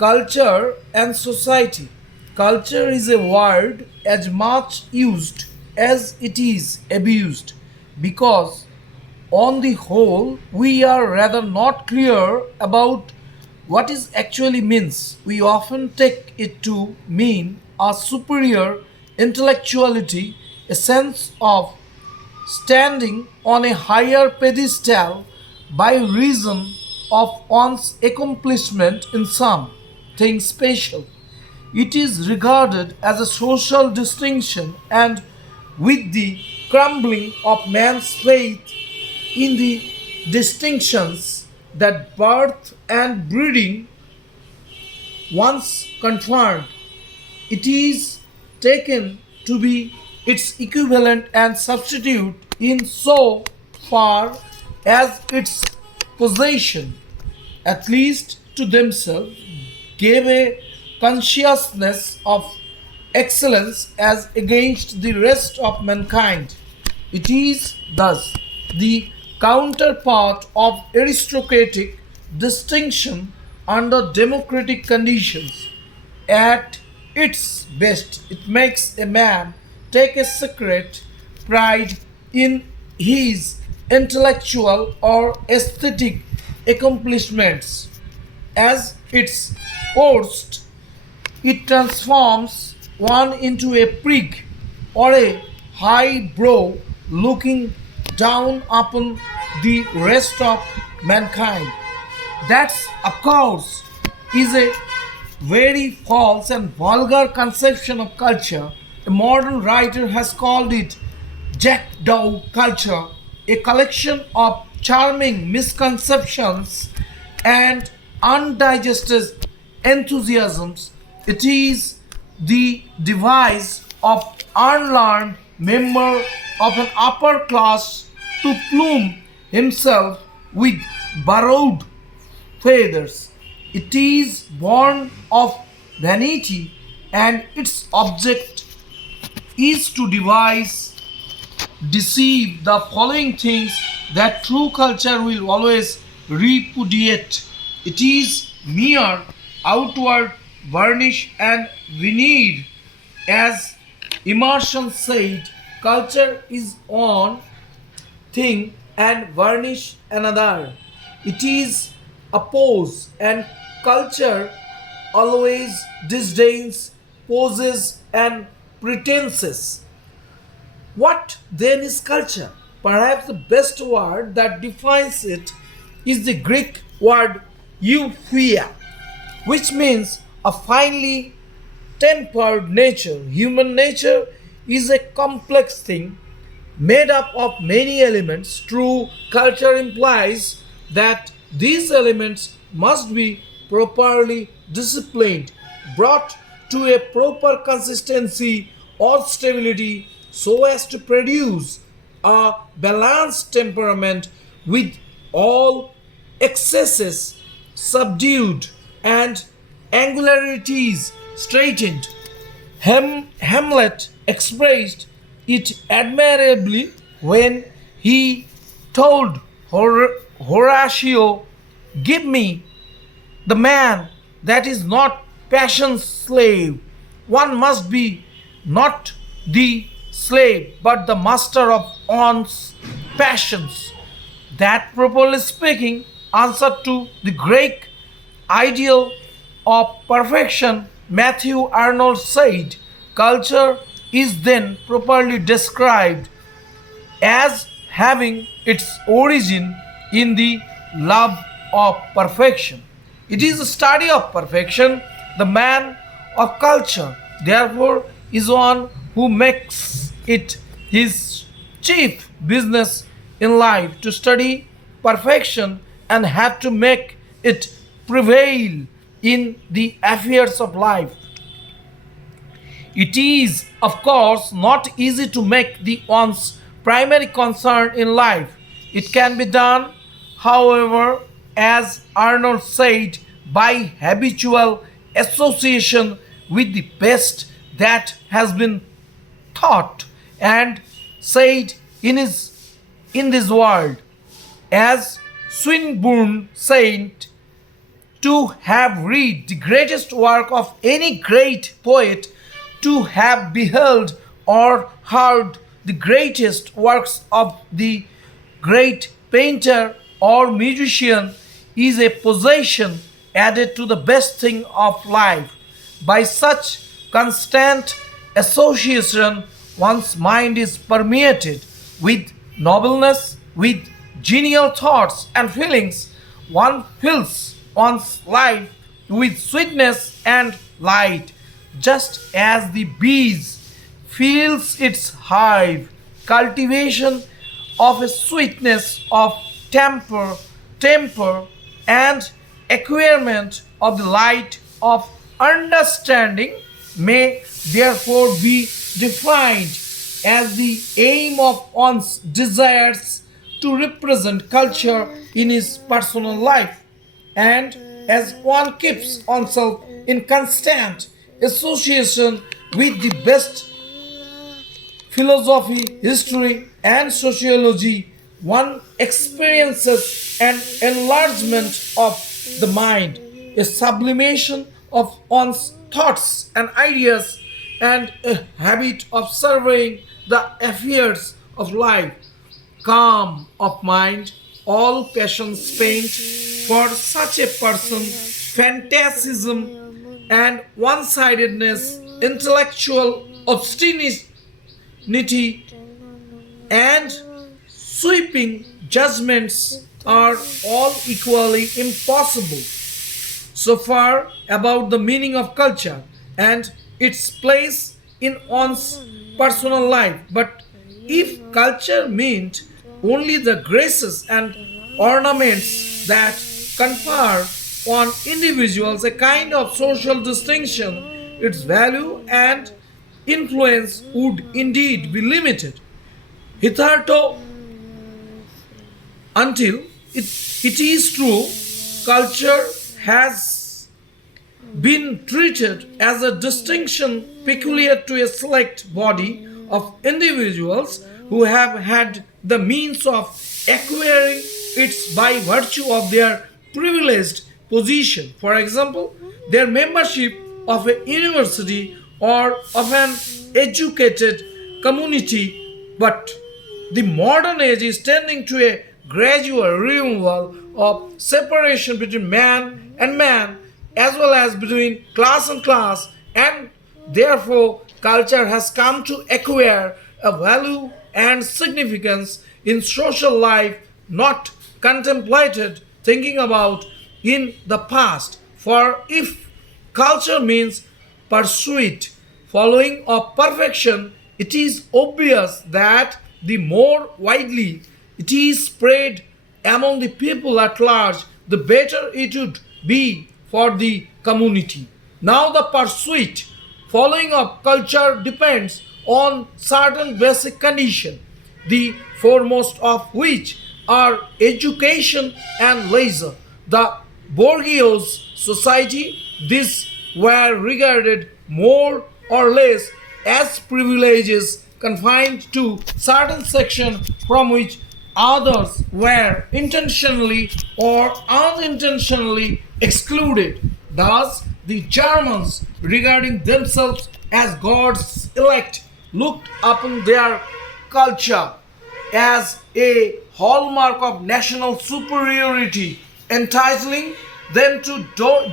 Culture and society. Culture is a word as much used as it is abused because, on the whole, we are rather not clear about what it actually means. We often take it to mean a superior intellectuality, a sense of standing on a higher pedestal by reason of one's accomplishment in something special. It is regarded as a social distinction, and with the crumbling of man's faith in the distinctions that birth and breeding once conferred, it is taken to be its equivalent and substitute in so far as its possession, at least to themselves, gave a consciousness of excellence as against the rest of mankind. It is thus the counterpart of aristocratic distinction under democratic conditions. At its best, it makes a man take a secret pride in his intellectual or aesthetic accomplishments. As its worst, it transforms one into a prig or a high brow looking down upon the rest of mankind. That's, of course, is a very false and vulgar conception of culture. A modern writer has called it jackdaw culture, a collection of charming misconceptions and undigested enthusiasms. It is the device of unlearned member of an upper class to plume himself with borrowed feathers. It is born of vanity, and its object is to devise, deceive the following things that true culture will always repudiate. It is mere outward varnish and veneer. As Emerson said, culture is one thing and varnish another. It is a pose, and culture always disdains poses and pretenses. What then is culture? Perhaps the best word that defines it is the Greek word euphoria, which means a finely tempered nature. Human nature is a complex thing made up of many elements. True culture implies that these elements must be properly disciplined, brought to a proper consistency or stability so as to produce a balanced temperament with all excesses subdued and angularities straightened. Hamlet expressed it admirably when he told Horatio, "Give me the man that is not passion's slave." One must be not the slave but the master of one's passions. That, properly speaking, answer to the Greek ideal of perfection. Matthew Arnold said, culture is then properly described as having its origin in the love of perfection. It is a study of perfection. The man of culture, therefore, is one who makes it his chief business in life to study perfection and have to make it prevail in the affairs of life. It is, of course, not easy to make the one's primary concern in life. It can be done, however, as Arnold said, by habitual association with the best that has been thought and said in this world. As Swinburne said, to have read the greatest work of any great poet, to have beheld or heard the greatest works of the great painter or musician is a possession added to the best thing of life. By such constant association, one's mind is permeated with nobleness, with genial thoughts and feelings. One fills one's life with sweetness and light, just as the bees fills its hive. Cultivation of a sweetness of temper, and acquirement of the light of understanding may therefore be defined as the aim of one's desires to represent culture in his personal life. And as one keeps oneself in constant association with the best philosophy, history, and sociology, one experiences an enlargement of the mind, a sublimation of one's thoughts and ideas, and a habit of surveying the affairs of life. Calm of mind, all passions faint. For such a person, fantasism and one sidedness, intellectual obstinity, and sweeping judgments are all equally impossible. So far about the meaning of culture and its place in one's personal life. But if culture meant only the graces and ornaments that confer on individuals a kind of social distinction, its value and influence would indeed be limited. Hitherto, until it is true, culture has been treated as a distinction peculiar to a select body of individuals who have had the means of acquiring it by virtue of their privileged position. For example, their membership of a university or of an educated community. But the modern age is tending to a gradual removal of separation between man and man, as well as between class and class, and therefore culture has come to acquire a value and significance in social life not contemplated thinking about in the past. For if culture means pursuit, following of perfection, it is obvious that the more widely it is spread among the people at large, the better it would be for the community. Now, the pursuit, following of culture depends on certain basic conditions, the foremost of which are education and leisure. The bourgeois society, these were regarded more or less as privileges confined to certain sections from which others were intentionally or unintentionally excluded. Thus, the Germans, regarding themselves as God's elect, looked upon their culture as a hallmark of national superiority, entitling them to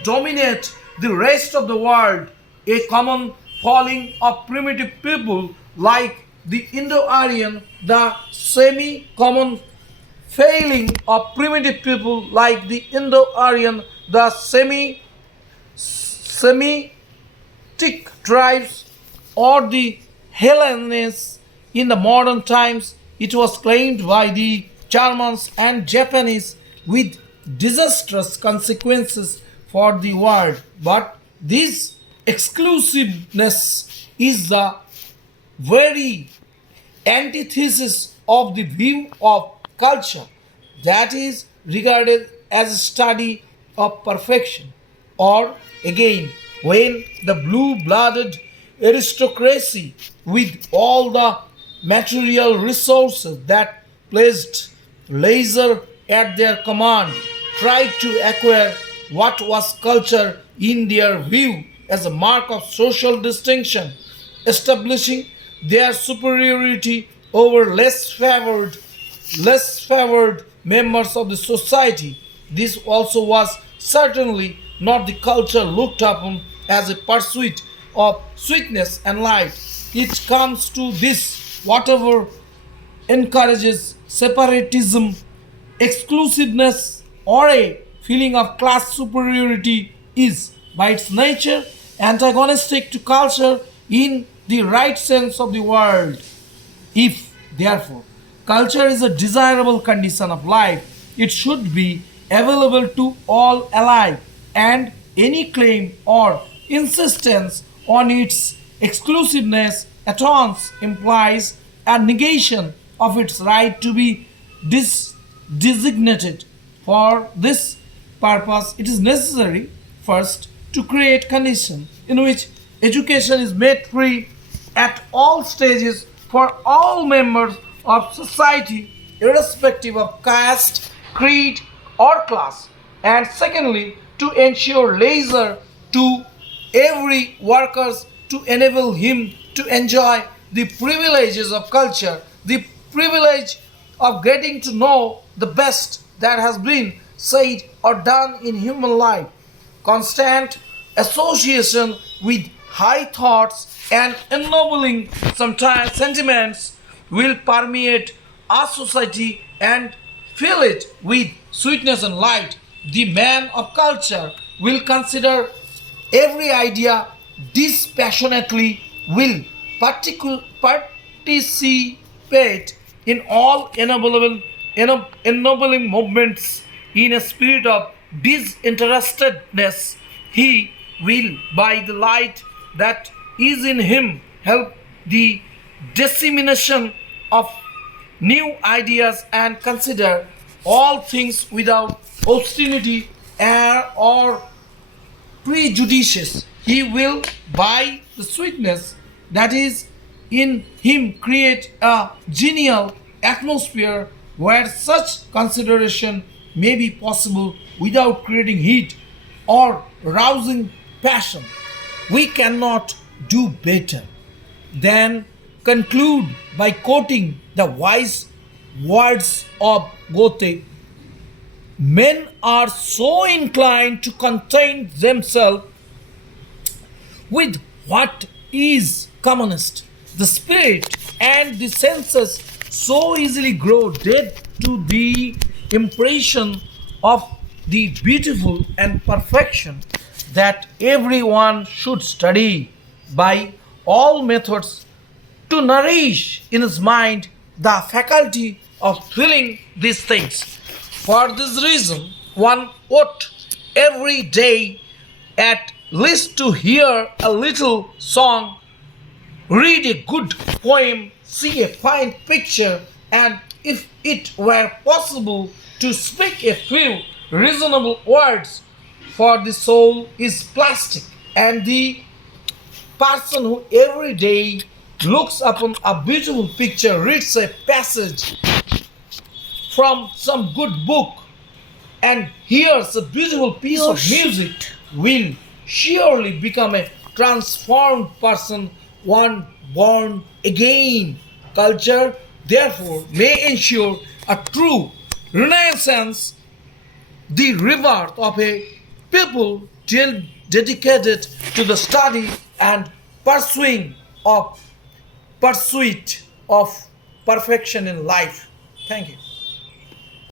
dominate the rest of the world. A common falling of primitive people like the Indo-Aryan, the semi-common failing of primitive people like the Indo-Aryan, the Semitic tribes, or the Hellenists in the modern times, it was claimed by the Germans and Japanese with disastrous consequences for the world. But this exclusiveness is the very antithesis of the view of culture that is regarded as a study of perfection. Or again, when the blue blooded aristocracy, with all the material resources that placed leisure at their command, tried to acquire what was culture in their view as a mark of social distinction, establishing their superiority over less favored members of the society. This also was certainly not the culture looked upon as a pursuit of sweetness and light. It comes to this whatever encourages separatism, exclusiveness, or a feeling of class superiority is, by its nature, antagonistic to culture in the right sense of the word. If, therefore, culture is a desirable condition of life, it should be available to all alike, and any claim or insistence on its exclusiveness at once implies a negation of its right to be designated. For this purpose, it is necessary first to create conditions in which education is made free at all stages for all members of society, irrespective of caste, creed, or class. And secondly, to ensure leisure to every workers to enable him to enjoy the privileges of culture, the privilege of getting to know the best that has been said or done in human life. Constant association with high thoughts and ennobling sometimes sentiments will permeate our society and fill it with sweetness and light. The man of culture will consider every idea dispassionately, will participate in all ennobling movements in a spirit of disinterestedness. He will, by the light that is in him, help the dissemination of new ideas and consider all things without obstinity or prejudices. He will, by the sweetness that is in him, create a genial atmosphere where such consideration may be possible without creating heat or rousing passion. We cannot do better than conclude by quoting the wise words of Goethe. Men are so inclined to content themselves with what is commonest. The spirit and the senses so easily grow dead to the impression of the beautiful and perfection that everyone should study by all methods to nourish in his mind the faculty of feeling these things. For this reason, one ought every day at least to hear a little song, read a good poem, see a fine picture, and if it were possible to speak a few reasonable words, for the soul is plastic, and the person who every day looks upon a beautiful picture, reads a passage from some good book, and hears a beautiful piece of music, will surely become a transformed person, one born again. Culture, therefore, may ensure a true renaissance, the rebirth of a people dedicated to the study and pursuit of perfection in life. Thank you.